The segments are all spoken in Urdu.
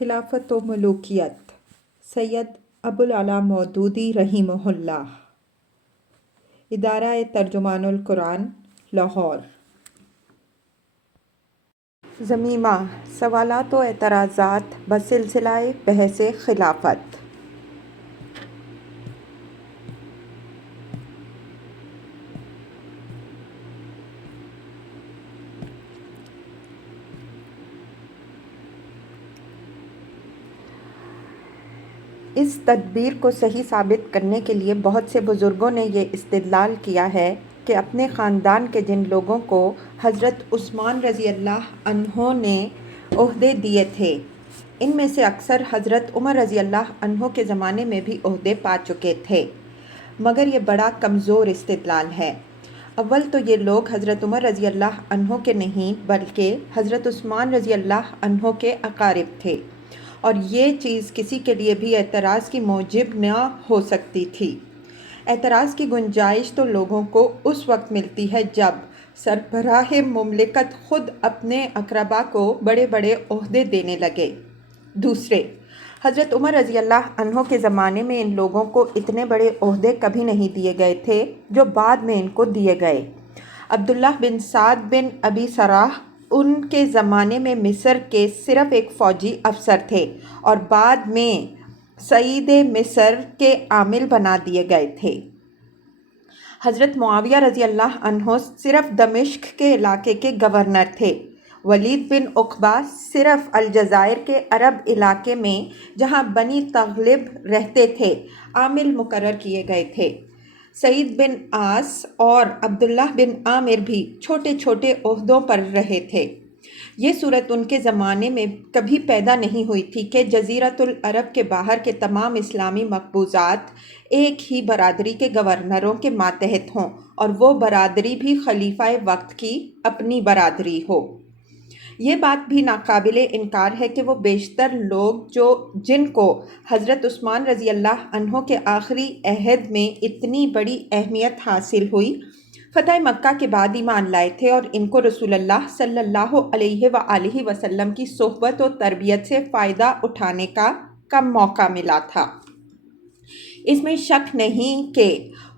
خلافت و ملوکیت سید ابوالعلا مودودی رحمہ اللہ، ادارہ ترجمان القرآن، لاہور۔ ضمیمہ: سوالات و اعتراضات بسلسلہ بحث خلافت۔ اس تدبیر کو صحیح ثابت کرنے کے لیے بہت سے بزرگوں نے یہ استدلال کیا ہے کہ اپنے خاندان کے جن لوگوں کو حضرت عثمان رضی اللہ عنہ نے عہدے دیے تھے، ان میں سے اکثر حضرت عمر رضی اللہ عنہ کے زمانے میں بھی عہدے پا چکے تھے، مگر یہ بڑا کمزور استدلال ہے۔ اول تو یہ لوگ حضرت عمر رضی اللہ عنہ کے نہیں بلکہ حضرت عثمان رضی اللہ عنہ کے اقارب تھے، اور یہ چیز کسی کے لیے بھی اعتراض کی موجب نہ ہو سکتی تھی۔ اعتراض کی گنجائش تو لوگوں کو اس وقت ملتی ہے جب سربراہ مملکت خود اپنے اقربا کو بڑے بڑے عہدے دینے لگے۔ دوسرے، حضرت عمر رضی اللہ عنہ کے زمانے میں ان لوگوں کو اتنے بڑے عہدے کبھی نہیں دیے گئے تھے جو بعد میں ان کو دیے گئے۔ عبداللہ بن سعد بن ابی سراح ان کے زمانے میں مصر کے صرف ایک فوجی افسر تھے اور بعد میں سعید مصر کے عامل بنا دیے گئے تھے۔ حضرت معاویہ رضی اللہ عنہ صرف دمشق کے علاقے کے گورنر تھے۔ ولید بن عقبہ صرف الجزائر کے عرب علاقے میں جہاں بنی تغلب رہتے تھے عامل مقرر کیے گئے تھے۔ سعید بن عاص اور عبداللہ بن عامر بھی چھوٹے چھوٹے عہدوں پر رہے تھے۔ یہ صورت ان کے زمانے میں کبھی پیدا نہیں ہوئی تھی کہ جزیرۃ العرب کے باہر کے تمام اسلامی مقبوضات ایک ہی برادری کے گورنروں کے ماتحت ہوں اور وہ برادری بھی خلیفہ وقت کی اپنی برادری ہو۔ یہ بات بھی ناقابل انکار ہے کہ وہ بیشتر لوگ جن کو حضرت عثمان رضی اللہ عنہ کے آخری عہد میں اتنی بڑی اہمیت حاصل ہوئی، فتح مکہ کے بعد ایمان لائے تھے اور ان کو رسول اللہ صلی اللہ علیہ وآلہ وسلم کی صحبت و تربیت سے فائدہ اٹھانے کا کم موقع ملا تھا۔ اس میں شک نہیں کہ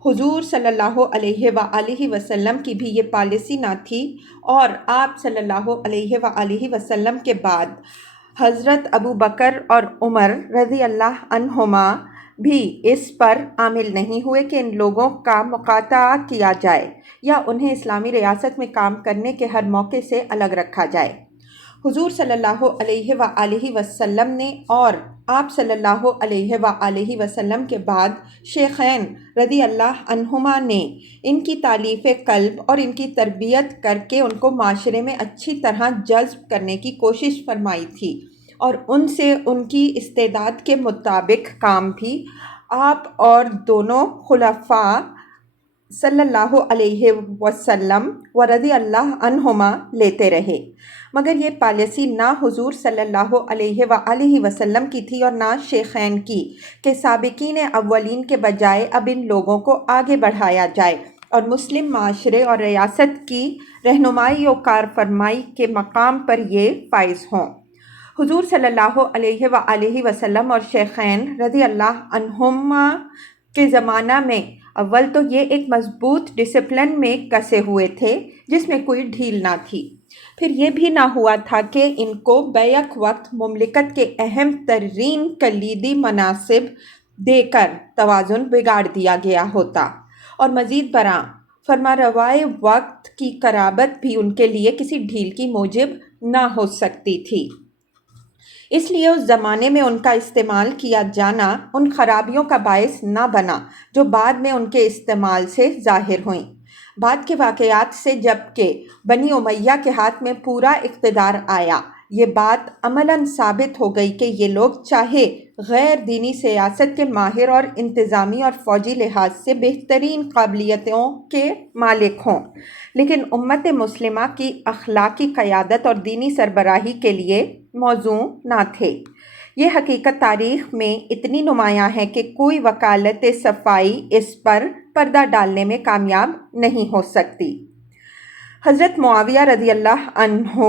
حضور صلی اللہ علیہ وآلہ وسلم کی بھی یہ پالیسی نہ تھی، اور آپ صلی اللہ علیہ وآلہ وسلم کے بعد حضرت ابو بکر اور عمر رضی اللہ عنہما بھی اس پر عامل نہیں ہوئے کہ ان لوگوں کا مقاطعہ کیا جائے یا انہیں اسلامی ریاست میں کام کرنے کے ہر موقع سے الگ رکھا جائے۔ حضور صلی اللہ علیہ وآلہ وسلم نے اور آپ صلی اللہ علیہ وآلہ وسلم کے بعد شیخین رضی اللہ عنہما نے ان کی تالیف قلب اور ان کی تربیت کر کے ان کو معاشرے میں اچھی طرح جذب کرنے کی کوشش فرمائی تھی، اور ان سے ان کی استعداد کے مطابق کام بھی آپ اور دونوں خلفاء صلی اللہ علیہ وسلم و رضی اللہ عنہما لیتے رہے، مگر یہ پالیسی نہ حضور صلی اللہ علیہ وآلہ وسلم کی تھی اور نہ شیخین کی کہ سابقین اولین کے بجائے اب ان لوگوں کو آگے بڑھایا جائے اور مسلم معاشرے اور ریاست کی رہنمائی و کارفرمائی کے مقام پر یہ فائز ہوں۔ حضور صلی اللہ علیہ وآلہ وسلم اور شیخین رضی اللہ عنہما کے زمانہ میں اول تو یہ ایک مضبوط ڈسپلن میں کسے ہوئے تھے جس میں کوئی ڈھیل نہ تھی، پھر یہ بھی نہ ہوا تھا کہ ان کو بیک وقت مملکت کے اہم ترین کلیدی مناصب دے کر توازن بگاڑ دیا گیا ہوتا، اور مزید برآں فرمانروائے وقت کی قرابت بھی ان کے لیے کسی ڈھیل کی موجب نہ ہو سکتی تھی۔ اس لیے اس زمانے میں ان کا استعمال کیا جانا ان خرابیوں کا باعث نہ بنا جو بعد میں ان کے استعمال سے ظاہر ہوئیں۔ بعد کے واقعات سے جب کہ بنی امیہ کے ہاتھ میں پورا اقتدار آیا، یہ بات عملاً ثابت ہو گئی کہ یہ لوگ چاہے غیر دینی سیاست کے ماہر اور انتظامی اور فوجی لحاظ سے بہترین قابلیتوں کے مالک ہوں، لیکن امت مسلمہ کی اخلاقی قیادت اور دینی سربراہی کے لیے موزوں نہ تھے۔ یہ حقیقت تاریخ میں اتنی نمایاں ہے کہ کوئی وکالت صفائی اس پر پردہ ڈالنے میں کامیاب نہیں ہو سکتی۔ حضرت معاویہ رضی اللہ عنہ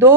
2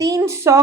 300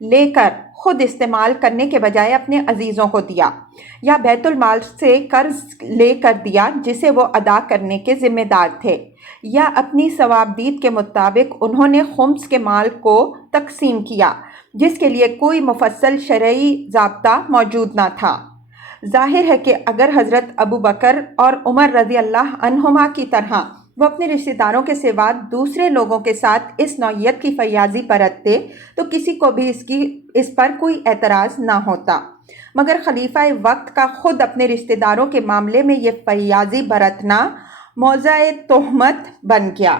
لے کر خود استعمال کرنے کے بجائے اپنے عزیزوں کو دیا، یا بیت المال سے قرض لے کر دیا جسے وہ ادا کرنے کے ذمہ دار تھے، یا اپنی ثوابدید کے مطابق انہوں نے خمس کے مال کو تقسیم کیا جس کے لیے کوئی مفصل شرعی ضابطہ موجود نہ تھا۔ ظاہر ہے کہ اگر حضرت ابو بکر اور عمر رضی اللہ عنہما کی طرح وہ اپنے رشتہ داروں کے سوا دوسرے لوگوں کے ساتھ اس نوعیت کی فیاضی برتتے تو کسی کو بھی اس پر کوئی اعتراض نہ ہوتا، مگر خلیفہ وقت کا خود اپنے رشتہ داروں کے معاملے میں یہ فیاضی برتنا موضع تہمت بن گیا۔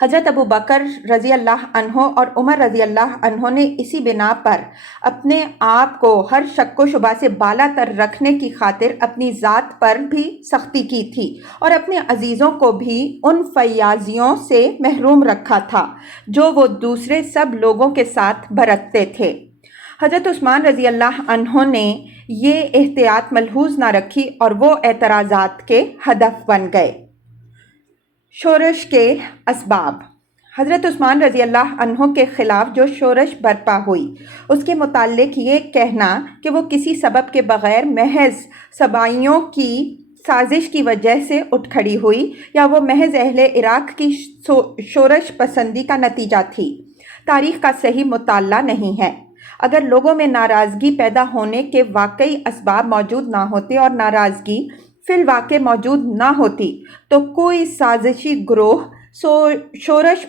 حضرت ابو بکر رضی اللہ عنہ اور عمر رضی اللہ عنہ نے اسی بنا پر اپنے آپ کو ہر شک و شبہ سے بالا تر رکھنے کی خاطر اپنی ذات پر بھی سختی کی تھی اور اپنے عزیزوں کو بھی ان فیاضیوں سے محروم رکھا تھا جو وہ دوسرے سب لوگوں کے ساتھ برتتے تھے۔ حضرت عثمان رضی اللہ عنہ نے یہ احتیاط ملحوظ نہ رکھی اور وہ اعتراضات کے ہدف بن گئے۔ شورش کے اسباب۔ حضرت عثمان رضی اللہ عنہ کے خلاف جو شورش برپا ہوئی اس کے متعلق یہ کہنا کہ وہ کسی سبب کے بغیر محض سبائیوں کی سازش کی وجہ سے اٹھ کھڑی ہوئی یا وہ محض اہل عراق کی شورش پسندی کا نتیجہ تھی، تاریخ کا صحیح مطالعہ نہیں ہے۔ اگر لوگوں میں ناراضگی پیدا ہونے کے واقعی اسباب موجود نہ ہوتے اور ناراضگی فی الواقع موجود نہ ہوتی تو کوئی سازشی گروہ شورش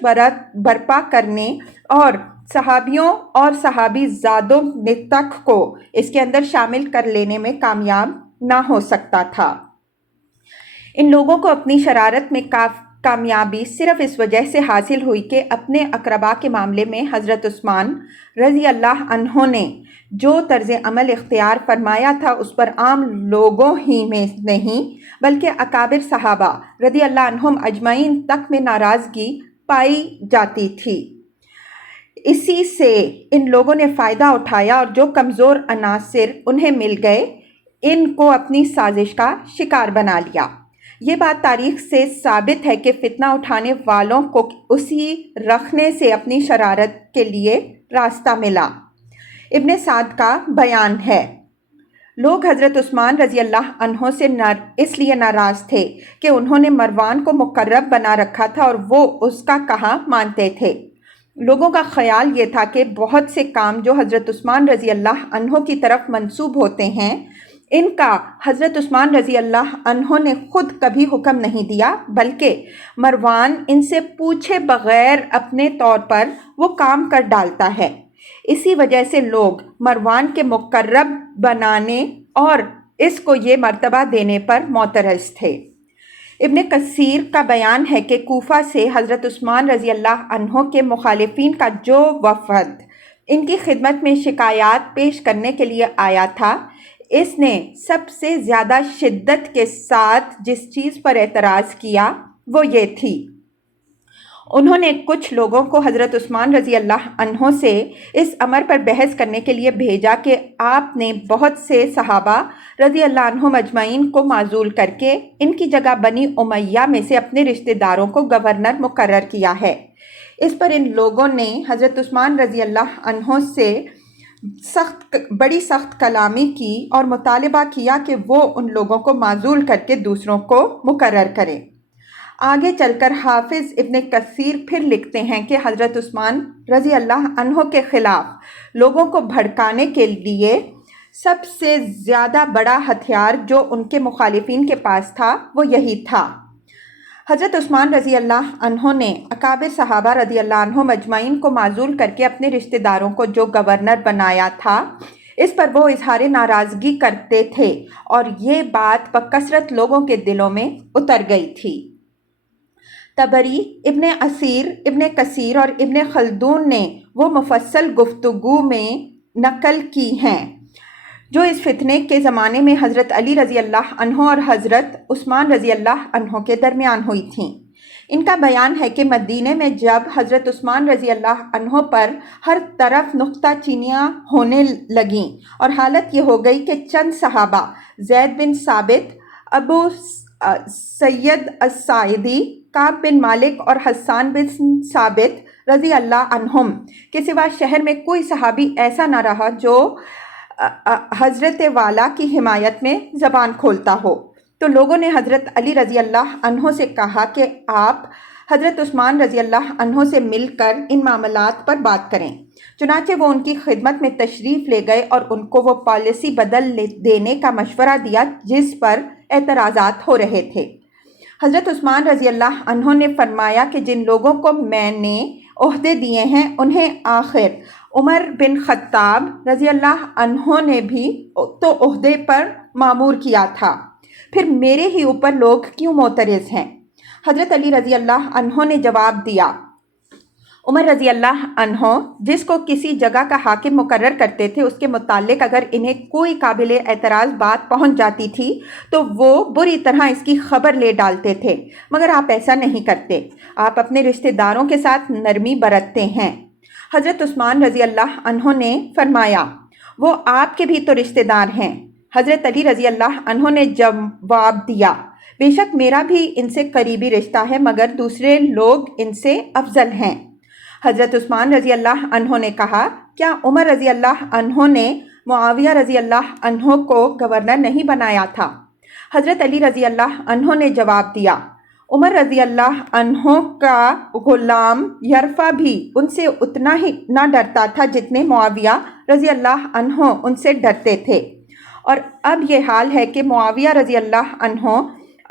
برپا کرنے اور صحابیوں اور صحابی زادوں تک کو اس کے اندر شامل کر لینے میں کامیاب نہ ہو سکتا تھا۔ ان لوگوں کو اپنی شرارت میں کامیابی صرف اس وجہ سے حاصل ہوئی کہ اپنے اقربا کے معاملے میں حضرت عثمان رضی اللہ عنہ نے جو طرز عمل اختیار فرمایا تھا اس پر عام لوگوں ہی میں نہیں بلکہ اکابر صحابہ رضی اللہ عنہم اجمعین تک میں ناراضگی پائی جاتی تھی۔ اسی سے ان لوگوں نے فائدہ اٹھایا اور جو کمزور عناصر انہیں مل گئے ان کو اپنی سازش کا شکار بنا لیا۔ یہ بات تاریخ سے ثابت ہے کہ فتنہ اٹھانے والوں کو اسی رکھنے سے اپنی شرارت کے لیے راستہ ملا۔ ابن سعد کا بیان ہے، لوگ حضرت عثمان رضی اللہ عنہ سے اس لیے ناراض تھے کہ انہوں نے مروان کو مقرب بنا رکھا تھا اور وہ اس کا کہا مانتے تھے۔ لوگوں کا خیال یہ تھا کہ بہت سے کام جو حضرت عثمان رضی اللہ عنہ کی طرف منسوب ہوتے ہیں ان کا حضرت عثمان رضی اللہ عنہ نے خود کبھی حکم نہیں دیا بلکہ مروان ان سے پوچھے بغیر اپنے طور پر وہ کام کر ڈالتا ہے۔ اسی وجہ سے لوگ مروان کے مقرب بنانے اور اس کو یہ مرتبہ دینے پر معترض تھے۔ ابن کثیر کا بیان ہے کہ کوفہ سے حضرت عثمان رضی اللہ عنہ کے مخالفین کا جو وفد ان کی خدمت میں شکایات پیش کرنے کے لیے آیا تھا اس نے سب سے زیادہ شدت کے ساتھ جس چیز پر اعتراض کیا وہ یہ تھی، انہوں نے کچھ لوگوں کو حضرت عثمان رضی اللہ عنہ سے اس امر پر بحث کرنے کے لیے بھیجا کہ آپ نے بہت سے صحابہ رضی اللہ عنہم اجمعین کو معزول کر کے ان کی جگہ بنی امیہ میں سے اپنے رشتہ داروں کو گورنر مقرر کیا ہے۔ اس پر ان لوگوں نے حضرت عثمان رضی اللہ عنہ سے بڑی سخت کلامی کی اور مطالبہ کیا کہ وہ ان لوگوں کو معزول کر کے دوسروں کو مقرر کریں۔ آگے چل کر حافظ ابن کثیر پھر لکھتے ہیں کہ حضرت عثمان رضی اللہ عنہ کے خلاف لوگوں کو بھڑکانے کے لیے سب سے زیادہ بڑا ہتھیار جو ان کے مخالفین کے پاس تھا وہ یہی تھا۔ حضرت عثمان رضی اللہ عنہ نے اکابر صحابہ رضی اللہ عنہ مجمعین کو معزول کر کے اپنے رشتہ داروں کو جو گورنر بنایا تھا اس پر وہ اظہار ناراضگی کرتے تھے اور یہ بات بکثرت لوگوں کے دلوں میں اتر گئی تھی۔ طبری، ابن اسیر، ابن کثیر اور ابن خلدون نے وہ مفصل گفتگو میں نقل کی ہیں جو اس فتنے کے زمانے میں حضرت علی رضی اللہ عنہ اور حضرت عثمان رضی اللہ عنہ کے درمیان ہوئی تھیں۔ ان کا بیان ہے کہ مدینے میں جب حضرت عثمان رضی اللہ عنہ پر ہر طرف نکتہ چینیاں ہونے لگیں اور حالت یہ ہو گئی کہ چند صحابہ زید بن ثابت، ابو سید الساعدی، کعب بن مالک اور حسان بن ثابت رضی اللہ عنہم کے سوا شہر میں کوئی صحابی ایسا نہ رہا جو حضرت والا کی حمایت میں زبان کھولتا ہو۔ تو لوگوں نے حضرت علی رضی اللہ عنہ سے کہا کہ آپ حضرت عثمان رضی اللہ عنہ سے مل کر ان معاملات پر بات کریں۔ چنانچہ وہ ان کی خدمت میں تشریف لے گئے اور ان کو وہ پالیسی بدل دینے کا مشورہ دیا جس پر اعتراضات ہو رہے تھے۔ حضرت عثمان رضی اللہ عنہ نے فرمایا کہ جن لوگوں کو میں نے عہدے دیے ہیں انہیں آخر عمر بن خطاب رضی اللہ عنہ نے بھی تو عہدے پر مامور کیا تھا، پھر میرے ہی اوپر لوگ کیوں معترض ہیں؟ حضرت علی رضی اللہ عنہ نے جواب دیا، عمر رضی اللہ عنہ جس کو کسی جگہ کا حاکم مقرر کرتے تھے اس کے متعلق اگر انہیں کوئی قابل اعتراض بات پہنچ جاتی تھی تو وہ بری طرح اس کی خبر لے ڈالتے تھے، مگر آپ ایسا نہیں کرتے، آپ اپنے رشتہ داروں کے ساتھ نرمی برتتے ہیں۔ حضرت عثمان رضی اللہ عنہ نے فرمایا، وہ آپ کے بھی تو رشتہ دار ہیں۔ حضرت علی رضی اللہ عنہ نے جواب دیا، بے شک میرا بھی ان سے قریبی رشتہ ہے مگر دوسرے لوگ ان سے افضل ہیں۔ حضرت عثمان رضی اللہ عنہ نے کہا، کیا عمر رضی اللہ عنہ نے معاویہ رضی اللہ عنہ کو گورنر نہیں بنایا تھا؟ حضرت علی رضی اللہ عنہ نے جواب دیا، عمر رضی اللہ عنہ کا غلام یرفع بھی ان سے اتنا ہی نہ ڈرتا تھا جتنے معاویہ رضی اللہ عنہ ان سے ڈرتے تھے، اور اب یہ حال ہے کہ معاویہ رضی اللہ عنہ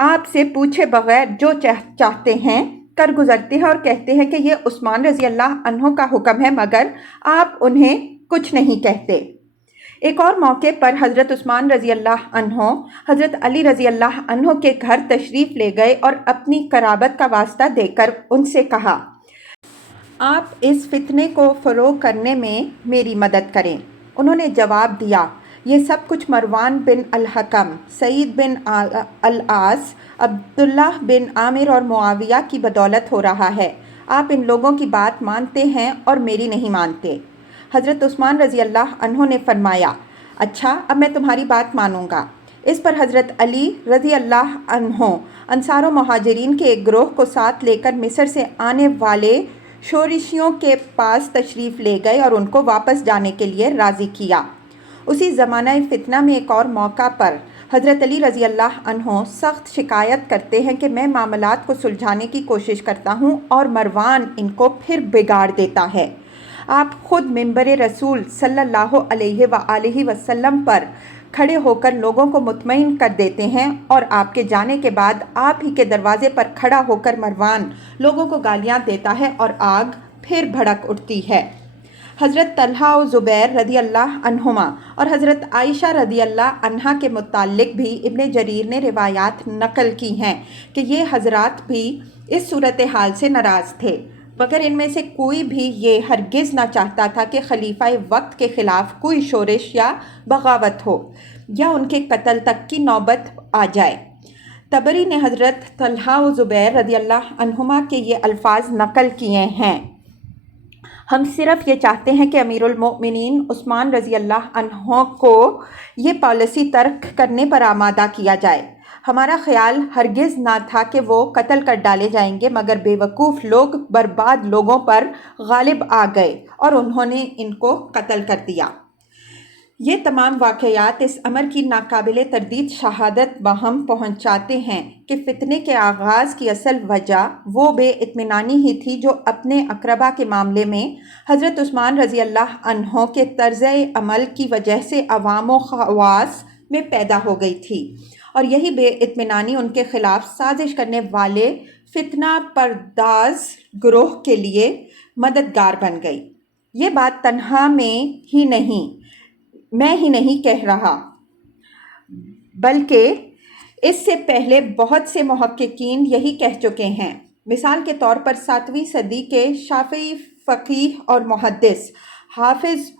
آپ سے پوچھے بغیر جو چاہتے ہیں کر گزرتے ہیں اور کہتے ہیں کہ یہ عثمان رضی اللہ عنہ کا حکم ہے مگر آپ انہیں کچھ نہیں کہتے۔ ایک اور موقع پر حضرت عثمان رضی اللہ عنہ حضرت علی رضی اللہ عنہ کے گھر تشریف لے گئے اور اپنی قرابت کا واسطہ دے کر ان سے کہا، آپ اس فتنے کو فروغ کرنے میں میری مدد کریں۔ انہوں نے جواب دیا، یہ سب کچھ مروان بن الحکم، سعید بن العاص، عبداللہ بن عامر اور معاویہ کی بدولت ہو رہا ہے۔ آپ ان لوگوں کی بات مانتے ہیں اور میری نہیں مانتے۔ حضرت عثمان رضی اللہ عنہ نے فرمایا، اچھا اب میں تمہاری بات مانوں گا۔ اس پر حضرت علی رضی اللہ عنہ انصار و مہاجرین کے ایک گروہ کو ساتھ لے کر مصر سے آنے والے شورشیوں کے پاس تشریف لے گئے اور ان کو واپس جانے کے لیے راضی کیا۔ اسی زمانہ فتنہ میں ایک اور موقع پر حضرت علی رضی اللہ عنہ سخت شکایت کرتے ہیں کہ میں معاملات کو سلجھانے کی کوشش کرتا ہوں اور مروان ان کو پھر بگاڑ دیتا ہے۔ آپ خود منبر رسول صلی اللہ علیہ وآلہ وسلم پر کھڑے ہو کر لوگوں کو مطمئن کر دیتے ہیں اور آپ کے جانے کے بعد آپ ہی کے دروازے پر کھڑا ہو کر مروان لوگوں کو گالیاں دیتا ہے اور آگ پھر بھڑک اٹھتی ہے۔ حضرت طلحہ و زبیر رضی اللہ عنہما اور حضرت عائشہ رضی اللہ عنہا کے متعلق بھی ابن جریر نے روایات نقل کی ہیں کہ یہ حضرات بھی اس صورتحال سے ناراض تھے، مگر ان میں سے کوئی بھی یہ ہرگز نہ چاہتا تھا کہ خلیفہ وقت کے خلاف کوئی شورش یا بغاوت ہو یا ان کے قتل تک کی نوبت آ جائے۔ طبری نے حضرت طلحہ و زبیر رضی اللہ عنہما کے یہ الفاظ نقل کیے ہیں، ہم صرف یہ چاہتے ہیں کہ امیر المؤمنین عثمان رضی اللہ عنہ کو یہ پالیسی ترک کرنے پر آمادہ کیا جائے۔ ہمارا خیال ہرگز نہ تھا کہ وہ قتل کر ڈالے جائیں گے، مگر بے وقوف لوگ برباد لوگوں پر غالب آ گئے اور انہوں نے ان کو قتل کر دیا۔ یہ تمام واقعات اس امر کی ناقابل تردید شہادت بہم پہنچاتے ہیں کہ فتنے کے آغاز کی اصل وجہ وہ بے اطمینانی ہی تھی جو اپنے اقربا کے معاملے میں حضرت عثمان رضی اللہ عنہ کے طرز عمل کی وجہ سے عوام و خواص میں پیدا ہو گئی تھی، اور یہی بے اطمینانی ان کے خلاف سازش کرنے والے فتنہ پرداز گروہ کے لیے مددگار بن گئی۔ یہ بات تنہا میں ہی نہیں کہہ رہا، بلکہ اس سے پہلے بہت سے محققین یہی کہہ چکے ہیں۔ مثال کے طور پر 7ویں صدی کے شافعی فقیہ اور محدث حافظ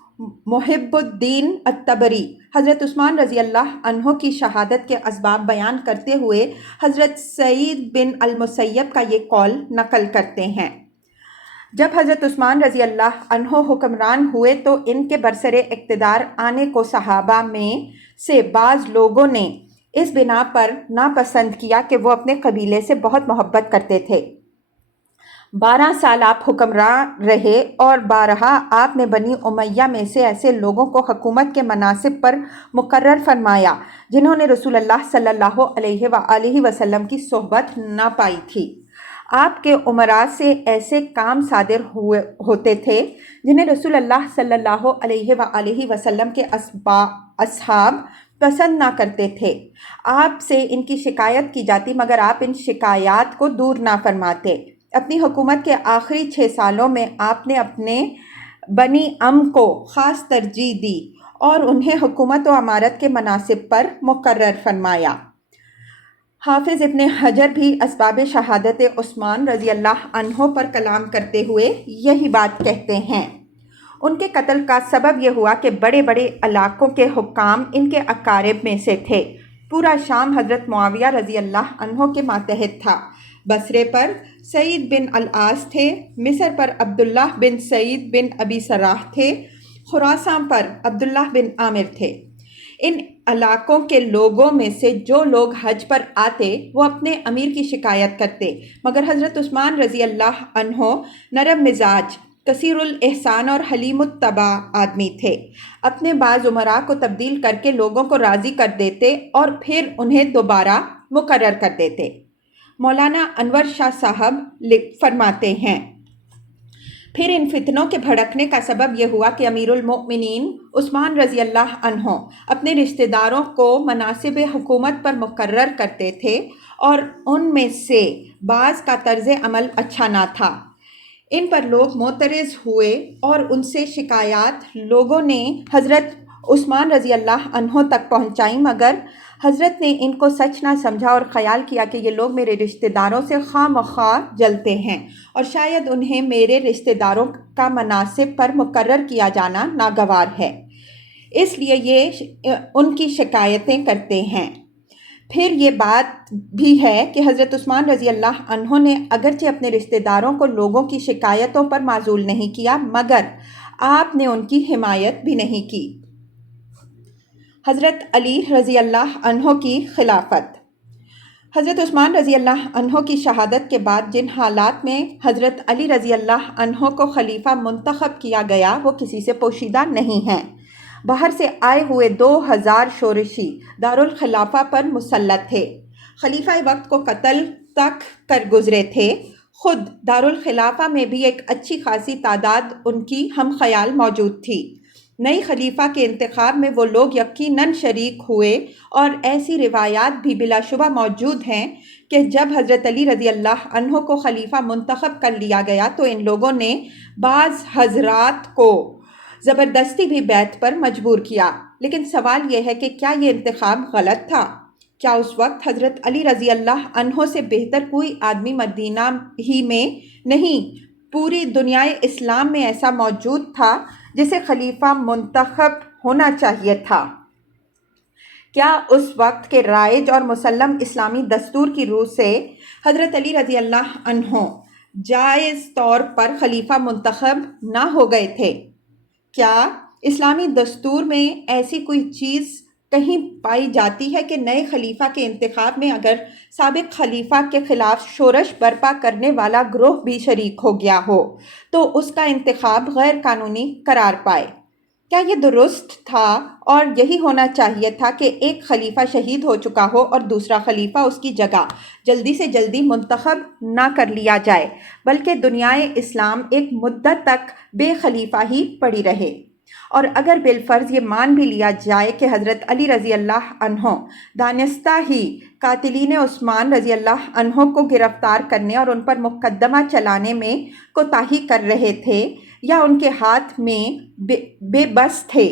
محب الدین الطبری حضرت عثمان رضی اللہ عنہ کی شہادت کے اسباب بیان کرتے ہوئے حضرت سعید بن المسیب کا یہ قول نقل کرتے ہیں، جب حضرت عثمان رضی اللہ عنہ حکمران ہوئے تو ان کے برسر اقتدار آنے کو صحابہ میں سے بعض لوگوں نے اس بنا پر ناپسند کیا کہ وہ اپنے قبیلے سے بہت محبت کرتے تھے، 12 سال آپ حکمراں رہے اور بارہا آپ نے بنی امیہ میں سے ایسے لوگوں کو حکومت کے مناصب پر مقرر فرمایا جنہوں نے رسول اللہ صلی اللہ علیہ وآلہ وسلم کی صحبت نہ پائی تھی۔ آپ کے امراء سے ایسے کام صادر ہوتے تھے جنہیں رسول اللہ صلی اللہ علیہ وآلہ وسلم کے اصحاب پسند نہ کرتے تھے۔ آپ سے ان کی شکایت کی جاتی مگر آپ ان شکایات کو دور نہ فرماتے۔ اپنی حکومت کے آخری 6 سالوں میں آپ نے اپنے بنی کو خاص ترجیح دی اور انہیں حکومت و امارت کے مناصب پر مقرر فرمایا۔ حافظ ابن حجر بھی اسباب شہادت عثمان رضی اللہ عنہ پر کلام کرتے ہوئے یہی بات کہتے ہیں۔ ان کے قتل کا سبب یہ ہوا کہ بڑے بڑے علاقوں کے حکام ان کے اقارب میں سے تھے۔ پورا شام حضرت معاویہ رضی اللہ عنہ کے ماتحت تھا۔ بصرے پر سعید بن العاص تھے، مصر پر عبداللہ بن سعید بن ابی سراح تھے، خراسان پر عبداللہ بن عامر تھے۔ ان علاقوں کے لوگوں میں سے جو لوگ حج پر آتے وہ اپنے امیر کی شکایت کرتے، مگر حضرت عثمان رضی اللہ عنہ نرم مزاج، کثیر الاحسان اور حلیم الطبع آدمی تھے۔ اپنے بعض امراء کو تبدیل کر کے لوگوں کو راضی کر دیتے اور پھر انہیں دوبارہ مقرر کر دیتے۔ مولانا انور شاہ صاحب فرماتے ہیں، پھر ان فتنوں کے بھڑکنے کا سبب یہ ہوا کہ امیر المؤمنین عثمان رضی اللہ عنہ اپنے رشتہ داروں کو مناصب حکومت پر مقرر کرتے تھے اور ان میں سے بعض کا طرز عمل اچھا نہ تھا۔ ان پر لوگ معترض ہوئے اور ان سے شکایات لوگوں نے حضرت عثمان رضی اللہ عنہ تک پہنچائیں، مگر حضرت نے ان کو سچ نہ سمجھا اور خیال کیا کہ یہ لوگ میرے رشتہ داروں سے خواہ مخواہ جلتے ہیں اور شاید انہیں میرے رشتہ داروں کا مناصب پر مقرر کیا جانا ناگوار ہے، اس لیے یہ ان کی شکایتیں کرتے ہیں۔ پھر یہ بات بھی ہے کہ حضرت عثمان رضی اللہ عنہ نے اگرچہ اپنے رشتہ داروں کو لوگوں کی شکایتوں پر معزول نہیں کیا مگر آپ نے ان کی حمایت بھی نہیں کی۔ حضرت علی رضی اللہ عنہ کی خلافت۔ حضرت عثمان رضی اللہ عنہ کی شہادت کے بعد جن حالات میں حضرت علی رضی اللہ عنہ کو خلیفہ منتخب کیا گیا وہ کسی سے پوشیدہ نہیں ہیں۔ باہر سے آئے ہوئے 2000 شورشی دارالخلافہ پر مسلط تھے، خلیفہ وقت کو قتل تک کر گزرے تھے۔ خود دارالخلافہ میں بھی ایک اچھی خاصی تعداد ان کی ہم خیال موجود تھی۔ نئی خلیفہ کے انتخاب میں وہ لوگ یقیناً شریک ہوئے اور ایسی روایات بھی بلا شبہ موجود ہیں کہ جب حضرت علی رضی اللہ عنہ کو خلیفہ منتخب کر لیا گیا تو ان لوگوں نے بعض حضرات کو زبردستی بھی بیعت پر مجبور کیا۔ لیکن سوال یہ ہے کہ کیا یہ انتخاب غلط تھا؟ کیا اس وقت حضرت علی رضی اللہ عنہ سے بہتر کوئی آدمی مدینہ ہی میں نہیں پوری دنیا اسلام میں ایسا موجود تھا جسے خلیفہ منتخب ہونا چاہیے تھا؟ کیا اس وقت کے رائج اور مسلم اسلامی دستور کی روح سے حضرت علی رضی اللہ عنہ جائز طور پر خلیفہ منتخب نہ ہو گئے تھے؟ کیا اسلامی دستور میں ایسی کوئی چیز کہیں پائی جاتی ہے کہ نئے خلیفہ کے انتخاب میں اگر سابق خلیفہ کے خلاف شورش برپا کرنے والا گروہ بھی شریک ہو گیا ہو تو اس کا انتخاب غیر قانونی قرار پائے؟ کیا یہ درست تھا اور یہی ہونا چاہیے تھا کہ ایک خلیفہ شہید ہو چکا ہو اور دوسرا خلیفہ اس کی جگہ جلدی سے جلدی منتخب نہ کر لیا جائے بلکہ دنیا اسلام ایک مدت تک بے خلیفہ ہی پڑی رہے؟ اور اگر بالفرض یہ مان بھی لیا جائے کہ حضرت علی رضی اللہ عنہ دانستہ ہی قاتلین عثمان رضی اللہ عنہ کو گرفتار کرنے اور ان پر مقدمہ چلانے میں کوتاہی کر رہے تھے یا ان کے ہاتھ میں بے بس تھے،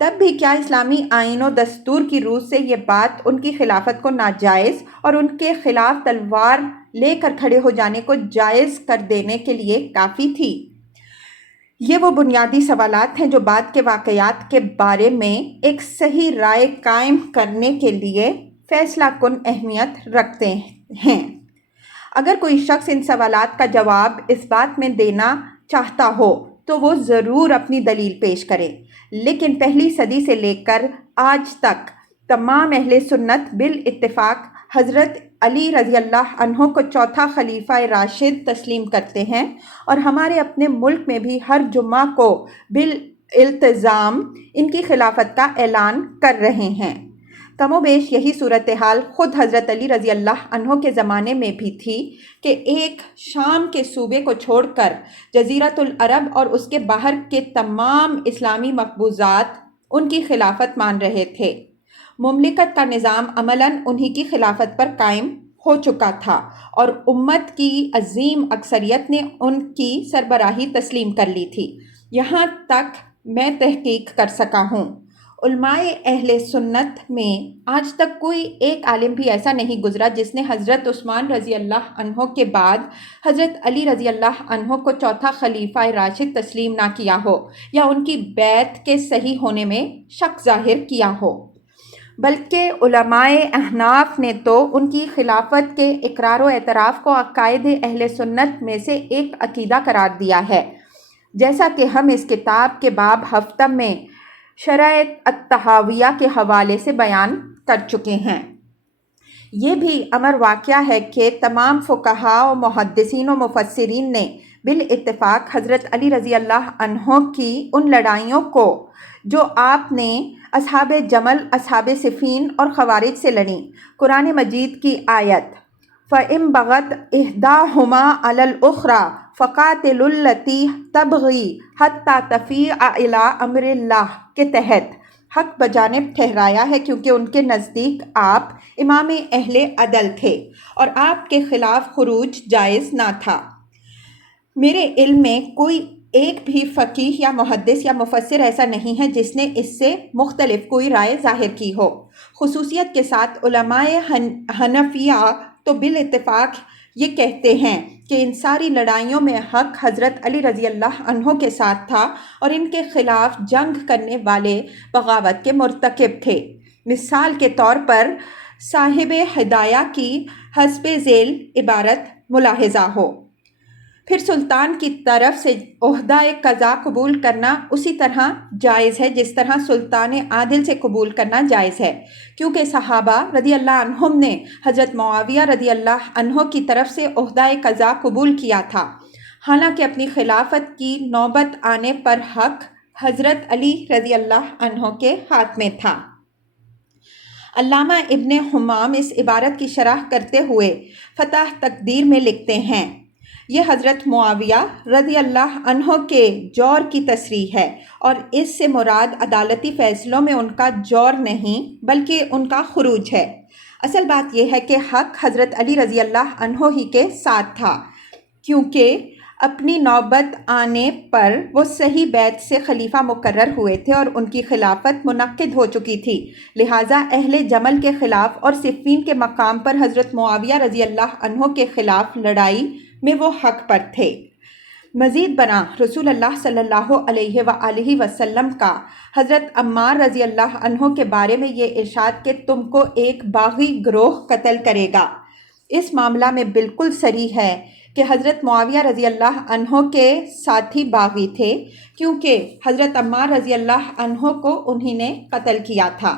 تب بھی کیا اسلامی آئین و دستور کی روح سے یہ بات ان کی خلافت کو ناجائز اور ان کے خلاف تلوار لے کر کھڑے ہو جانے کو جائز کر دینے کے لیے کافی تھی؟ یہ وہ بنیادی سوالات ہیں جو بعد کے واقعات کے بارے میں ایک صحیح رائے قائم کرنے کے لیے فیصلہ کن اہمیت رکھتے ہیں۔ اگر کوئی شخص ان سوالات کا جواب اس بات میں دینا چاہتا ہو تو وہ ضرور اپنی دلیل پیش کرے، لیکن پہلی صدی سے لے کر آج تک تمام اہل سنت بالاتفاق حضرت علی رضی اللہ عنہ کو چوتھا خلیفہ راشد تسلیم کرتے ہیں اور ہمارے اپنے ملک میں بھی ہر جمعہ کو بالالتزام ان کی خلافت کا اعلان کر رہے ہیں۔ کم و بیش یہی صورتحال خود حضرت علی رضی اللہ عنہ کے زمانے میں بھی تھی کہ ایک شام کے صوبے کو چھوڑ کر جزیرۃ العرب اور اس کے باہر کے تمام اسلامی مقبوضات ان کی خلافت مان رہے تھے۔ مملکت کا نظام عملاً انہی کی خلافت پر قائم ہو چکا تھا اور امت کی عظیم اکثریت نے ان کی سربراہی تسلیم کر لی تھی۔ یہاں تک میں تحقیق کر سکا ہوں، علماء اہل سنت میں آج تک کوئی ایک عالم بھی ایسا نہیں گزرا جس نے حضرت عثمان رضی اللہ عنہ کے بعد حضرت علی رضی اللہ عنہ کو چوتھا خلیفہ راشد تسلیم نہ کیا ہو یا ان کی بیعت کے صحیح ہونے میں شک ظاہر کیا ہو، بلکہ علماء احناف نے تو ان کی خلافت کے اقرار و اعتراف کو عقائد اہل سنت میں سے ایک عقیدہ قرار دیا ہے، جیسا کہ ہم اس کتاب کے باب ہفتم میں شرح الطحاویہ کے حوالے سے بیان کر چکے ہیں۔ یہ بھی امر واقعہ ہے کہ تمام فقہاء و محدثین و مفسرین نے بالاتفاق حضرت علی رضی اللہ عنہ کی ان لڑائیوں کو جو آپ نے اصحاب جمل، اصحاب صفین اور خوارج سے لڑیں، قرآن مجید کی آیت فَإِن بَغَتْ إِحْدَاهُمَا عَلَى الْأُخْرَى فَقَاتِلُوا الَّتِي تَبْغِي حَتَّى تَفِيءَ إِلَىٰ أَمْرِ اللَّهِ کے تحت حق بجانب ٹھہرایا ہے، کیونکہ ان کے نزدیک آپ امام اہل عدل تھے اور آپ کے خلاف خروج جائز نہ تھا۔ میرے علم میں کوئی ایک بھی فقیہ یا محدث یا مفسر ایسا نہیں ہے جس نے اس سے مختلف کوئی رائے ظاہر کی ہو۔ خصوصیت کے ساتھ علماء حنفیہ تو بالاتفاق یہ کہتے ہیں کہ ان ساری لڑائیوں میں حق حضرت علی رضی اللہ عنہ کے ساتھ تھا اور ان کے خلاف جنگ کرنے والے بغاوت کے مرتکب تھے۔ مثال کے طور پر صاحب ہدایہ کی حسب ذیل عبارت ملاحظہ ہو۔ پھر سلطان کی طرف سے عہدہ قضا قبول کرنا اسی طرح جائز ہے جس طرح سلطان عادل سے قبول کرنا جائز ہے، کیونکہ صحابہ رضی اللہ عنہم نے حضرت معاویہ رضی اللہ عنہ کی طرف سے عہدہ قضا قبول کیا تھا، حالانکہ اپنی خلافت کی نوبت آنے پر حق حضرت علی رضی اللہ عنہ کے ہاتھ میں تھا۔ علامہ ابن حمام اس عبارت کی شرح کرتے ہوئے فتح تقدیر میں لکھتے ہیں، یہ حضرت معاویہ رضی اللہ عنہ کے جور کی تصریح ہے اور اس سے مراد عدالتی فیصلوں میں ان کا جور نہیں بلکہ ان کا خروج ہے۔ اصل بات یہ ہے کہ حق حضرت علی رضی اللہ عنہ ہی کے ساتھ تھا، کیونکہ اپنی نوبت آنے پر وہ صحیح بیعت سے خلیفہ مقرر ہوئے تھے اور ان کی خلافت منعقد ہو چکی تھی، لہٰذا اہل جمل کے خلاف اور صفین کے مقام پر حضرت معاویہ رضی اللہ عنہ کے خلاف لڑائی میں وہ حق پر تھے۔ مزید برآں رسول اللہ صلی اللہ علیہ وآلہ وسلم کا حضرت عمار رضی اللہ عنہ کے بارے میں یہ ارشاد کہ تم کو ایک باغی گروہ قتل کرے گا، اس معاملہ میں بالکل صریح ہے کہ حضرت معاویہ رضی اللہ عنہ کے ساتھی باغی تھے، کیونکہ حضرت عمار رضی اللہ عنہ کو انہی نے قتل کیا تھا۔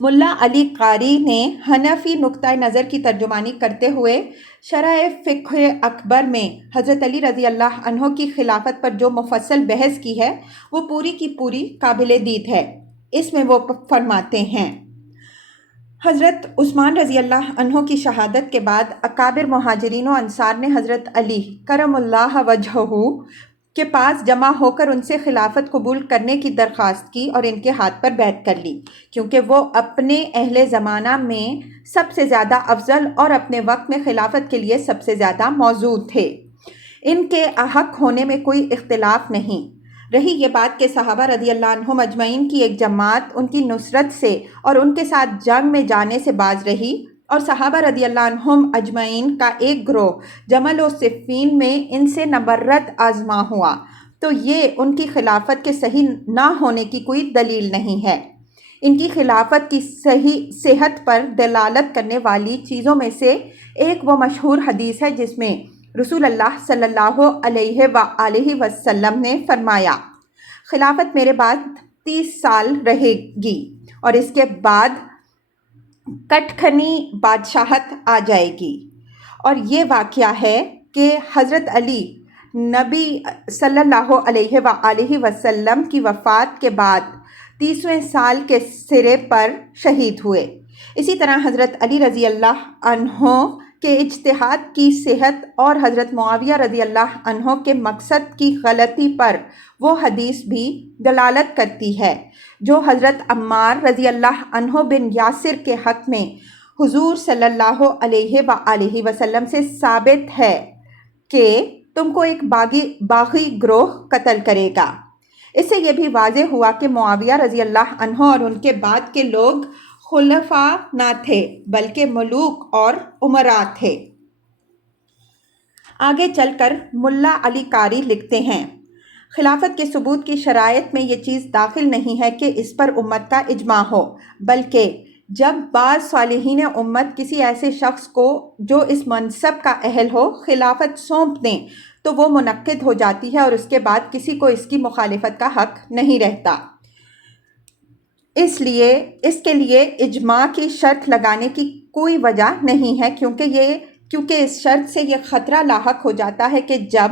ملا علی قاری نے حنفی نقطۂ نظر کی ترجمانی کرتے ہوئے شرح فقہ اکبر میں حضرت علی رضی اللہ عنہ کی خلافت پر جو مفصل بحث کی ہے وہ پوری کی پوری قابل دید ہے۔ اس میں وہ فرماتے ہیں، حضرت عثمان رضی اللہ عنہ کی شہادت کے بعد اکابر مہاجرین و انصار نے حضرت علی کرم اللہ وجہہ کے پاس جمع ہو کر ان سے خلافت قبول کرنے کی درخواست کی اور ان کے ہاتھ پر بیعت کر لی، کیونکہ وہ اپنے اہل زمانہ میں سب سے زیادہ افضل اور اپنے وقت میں خلافت کے لیے سب سے زیادہ موزوں تھے۔ ان کے احق ہونے میں کوئی اختلاف نہیں۔ رہی یہ بات کہ صحابہ رضی اللہ عنہم اجمعین کی ایک جماعت ان کی نصرت سے اور ان کے ساتھ جنگ میں جانے سے باز رہی، اور صحابہ رضی اللہ عنہم اجمعین کا ایک گروہ جمل و صفین میں ان سے نبرت آزما ہوا، تو یہ ان کی خلافت کے صحیح نہ ہونے کی کوئی دلیل نہیں ہے۔ ان کی خلافت کی صحیح صحت پر دلالت کرنے والی چیزوں میں سے ایک وہ مشہور حدیث ہے جس میں رسول اللہ صلی اللہ علیہ وآلہ وسلم نے فرمایا، خلافت میرے بعد 30 سال رہے گی اور اس کے بعد کٹکھنی بادشاہت آ جائے گی۔ اور یہ واقعہ ہے کہ حضرت علی نبی صلی اللہ علیہ وآلہ وسلم کی وفات کے بعد 30ویں سال کے سرے پر شہید ہوئے۔ اسی طرح حضرت علی رضی اللہ عنہ کے اجتہاد کی صحت اور حضرت معاویہ رضی اللہ عنہ کے مقصد کی غلطی پر وہ حدیث بھی دلالت کرتی ہے جو حضرت عمار رضی اللہ عنہ بن یاسر کے حق میں حضور صلی اللہ علیہ وآلہ وسلم سے ثابت ہے کہ تم کو ایک باغی گروہ قتل کرے گا۔ اس سے یہ بھی واضح ہوا کہ معاویہ رضی اللہ عنہ اور ان کے بعد کے لوگ خلفاء نہ تھے بلکہ ملوک اور امراء تھے۔ آگے چل کر ملا علی قاری لکھتے ہیں، خلافت کے ثبوت کی شرائط میں یہ چیز داخل نہیں ہے کہ اس پر امت کا اجماع ہو، بلکہ جب بعض صالحین امت کسی ایسے شخص کو جو اس منصب کا اہل ہو خلافت سونپ دیں تو وہ منعقد ہو جاتی ہے اور اس کے بعد کسی کو اس کی مخالفت کا حق نہیں رہتا۔ اس کے لیے اجماع کی شرط لگانے کی کوئی وجہ نہیں ہے کیونکہ اس شرط سے یہ خطرہ لاحق ہو جاتا ہے کہ جب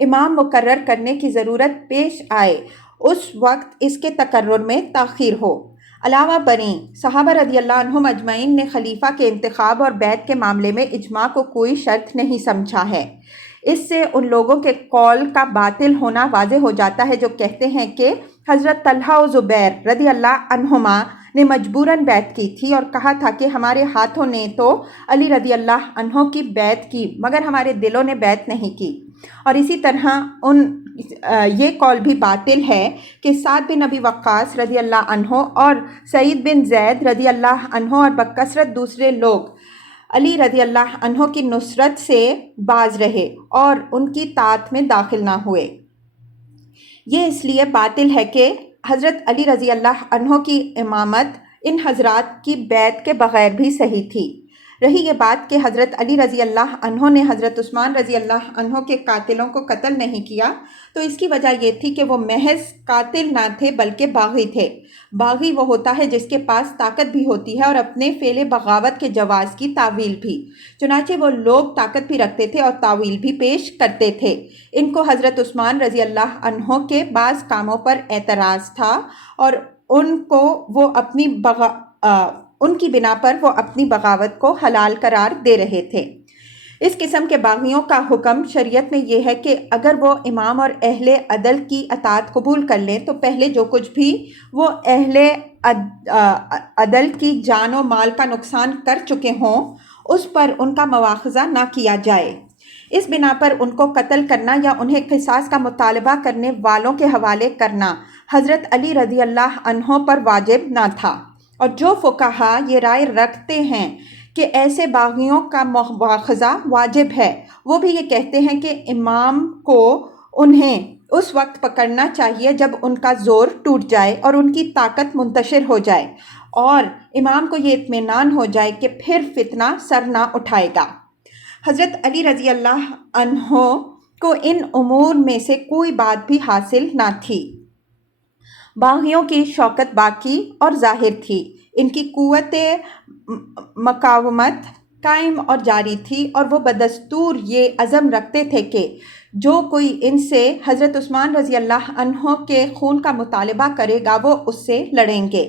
امام مقرر کرنے کی ضرورت پیش آئے اس وقت اس کے تقرر میں تاخیر ہو۔ علاوہ بریں صحابہ رضی اللہ عنہم اجمعین نے خلیفہ کے انتخاب اور بیعت کے معاملے میں اجماع کو کوئی شرط نہیں سمجھا ہے۔ اس سے ان لوگوں کے قول کا باطل ہونا واضح ہو جاتا ہے جو کہتے ہیں کہ حضرت طلحہ و زبیر رضی اللہ عنہما نے مجبوراً بیعت کی تھی اور کہا تھا کہ ہمارے ہاتھوں نے تو علی رضی اللہ عنہ کی بیعت کی مگر ہمارے دلوں نے بیعت نہیں کی۔ اور اسی طرح یہ قول بھی باطل ہے کہ سعد بن ابی وقاص رضی اللہ عنہ اور سعید بن زید رضی اللہ عنہ اور بکثرت دوسرے لوگ علی رضی اللہ عنہ کی نصرت سے باز رہے اور ان کی طاعت میں داخل نہ ہوئے۔ یہ اس لیے باطل ہے کہ حضرت علی رضی اللہ عنہ کی امامت ان حضرات کی بیعت کے بغیر بھی صحیح تھی۔ رہی یہ بات کہ حضرت علی رضی اللہ عنہ نے حضرت عثمان رضی اللہ عنہ کے قاتلوں کو قتل نہیں کیا تو اس کی وجہ یہ تھی کہ وہ محض قاتل نہ تھے بلکہ باغی تھے۔ باغی وہ ہوتا ہے جس کے پاس طاقت بھی ہوتی ہے اور اپنے فعل بغاوت کے جواز کی تاویل بھی، چنانچہ وہ لوگ طاقت بھی رکھتے تھے اور تاویل بھی پیش کرتے تھے۔ ان کو حضرت عثمان رضی اللہ عنہ کے بعض کاموں پر اعتراض تھا اور ان کی بنا پر وہ اپنی بغاوت کو حلال قرار دے رہے تھے۔ اس قسم کے باغیوں کا حکم شریعت میں یہ ہے کہ اگر وہ امام اور اہل عدل کی اطاعت قبول کر لیں تو پہلے جو کچھ بھی وہ اہل عدل کی جان و مال کا نقصان کر چکے ہوں اس پر ان کا مواخذہ نہ کیا جائے۔ اس بنا پر ان کو قتل کرنا یا انہیں قصاص کا مطالبہ کرنے والوں کے حوالے کرنا حضرت علی رضی اللہ عنہ پر واجب نہ تھا۔ اور جو فقہا یہ رائے رکھتے ہیں کہ ایسے باغیوں کا مواخذہ واجب ہے وہ بھی یہ کہتے ہیں کہ امام کو انہیں اس وقت پکڑنا چاہیے جب ان کا زور ٹوٹ جائے اور ان کی طاقت منتشر ہو جائے اور امام کو یہ اطمینان ہو جائے کہ پھر فتنہ سر نہ اٹھائے گا۔ حضرت علی رضی اللہ عنہ کو ان امور میں سے کوئی بات بھی حاصل نہ تھی۔ باغیوں کی شوکت باقی اور ظاہر تھی، ان کی قوت مقاومت قائم اور جاری تھی اور وہ بدستور یہ عزم رکھتے تھے کہ جو کوئی ان سے حضرت عثمان رضی اللہ عنہ کے خون کا مطالبہ کرے گا وہ اس سے لڑیں گے۔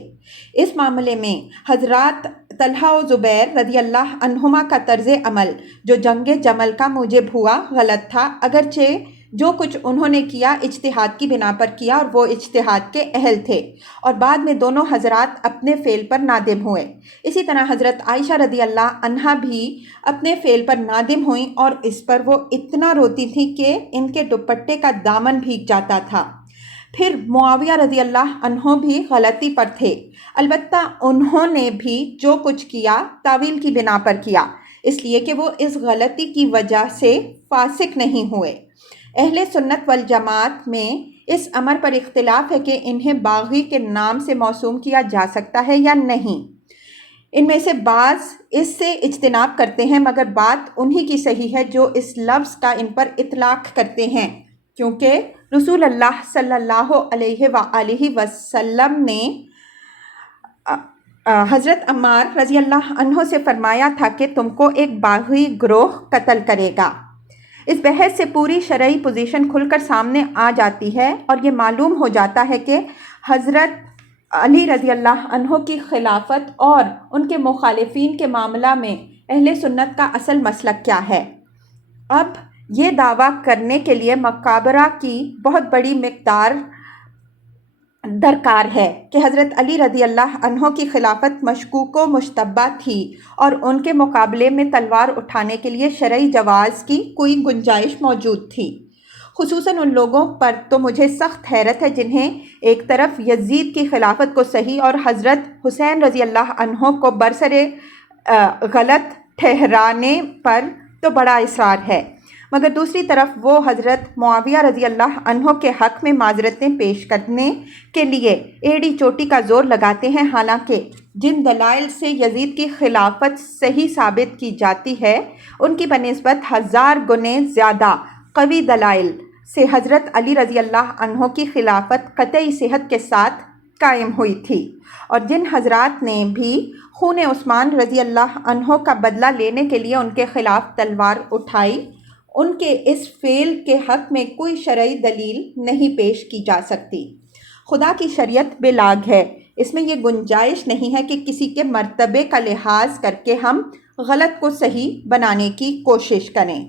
اس معاملے میں حضرات طلحہ و زبیر رضی اللہ عنہما کا طرز عمل جو جنگ جمل کا موجب ہوا غلط تھا، اگرچہ جو کچھ انہوں نے کیا اجتہاد کی بنا پر کیا اور وہ اجتہاد کے اہل تھے، اور بعد میں دونوں حضرات اپنے فعل پر نادم ہوئے۔ اسی طرح حضرت عائشہ رضی اللہ عنہا بھی اپنے فعل پر نادم ہوئیں اور اس پر وہ اتنا روتی تھی کہ ان کے دوپٹے کا دامن بھیگ جاتا تھا۔ پھر معاویہ رضی اللہ عنہ بھی غلطی پر تھے، البتہ انہوں نے بھی جو کچھ کیا تاویل کی بنا پر کیا، اس لیے کہ وہ اس غلطی کی وجہ سے فاسق نہیں ہوئے۔ اہل سنت والجماعت میں اس امر پر اختلاف ہے کہ انہیں باغی کے نام سے موسوم کیا جا سکتا ہے یا نہیں۔ ان میں سے بعض اس سے اجتناب کرتے ہیں مگر بات انہی کی صحیح ہے جو اس لفظ کا ان پر اطلاق کرتے ہیں، کیونکہ رسول اللہ صلی اللہ علیہ وآلہ وسلم نے حضرت عمار رضی اللہ عنہ سے فرمایا تھا کہ تم کو ایک باغی گروہ قتل کرے گا۔ اس بحث سے پوری شرعی پوزیشن کھل کر سامنے آ جاتی ہے اور یہ معلوم ہو جاتا ہے کہ حضرت علی رضی اللہ عنہ کی خلافت اور ان کے مخالفین کے معاملہ میں اہل سنت کا اصل مسلک کیا ہے۔ اب یہ دعویٰ کرنے کے لیے مقابرہ کی بہت بڑی مقدار درکار ہے کہ حضرت علی رضی اللہ عنہ کی خلافت مشکوک و مشتبہ تھی اور ان کے مقابلے میں تلوار اٹھانے کے لیے شرعی جواز کی کوئی گنجائش موجود تھی۔ خصوصاً ان لوگوں پر تو مجھے سخت حیرت ہے جنہیں ایک طرف یزید کی خلافت کو صحیح اور حضرت حسین رضی اللہ عنہ کو برسر غلط ٹھہرانے پر تو بڑا اصرار ہے، مگر دوسری طرف وہ حضرت معاویہ رضی اللہ عنہ کے حق میں معذرتیں پیش کرنے کے لیے ایڑی چوٹی کا زور لگاتے ہیں، حالانکہ جن دلائل سے یزید کی خلافت صحیح ثابت کی جاتی ہے ان کی بنسبت 1000 گنے زیادہ قوی دلائل سے حضرت علی رضی اللہ عنہ کی خلافت قطعی صحت کے ساتھ قائم ہوئی تھی، اور جن حضرات نے بھی خون عثمان رضی اللہ عنہ کا بدلہ لینے کے لیے ان کے خلاف تلوار اٹھائی، ان کے اس فعل کے حق میں کوئی شرعی دلیل نہیں پیش کی جا سکتی۔ خدا کی شریعت بے لاگ ہے، اس میں یہ گنجائش نہیں ہے کہ کسی کے مرتبے کا لحاظ کر کے ہم غلط کو صحیح بنانے کی کوشش کریں۔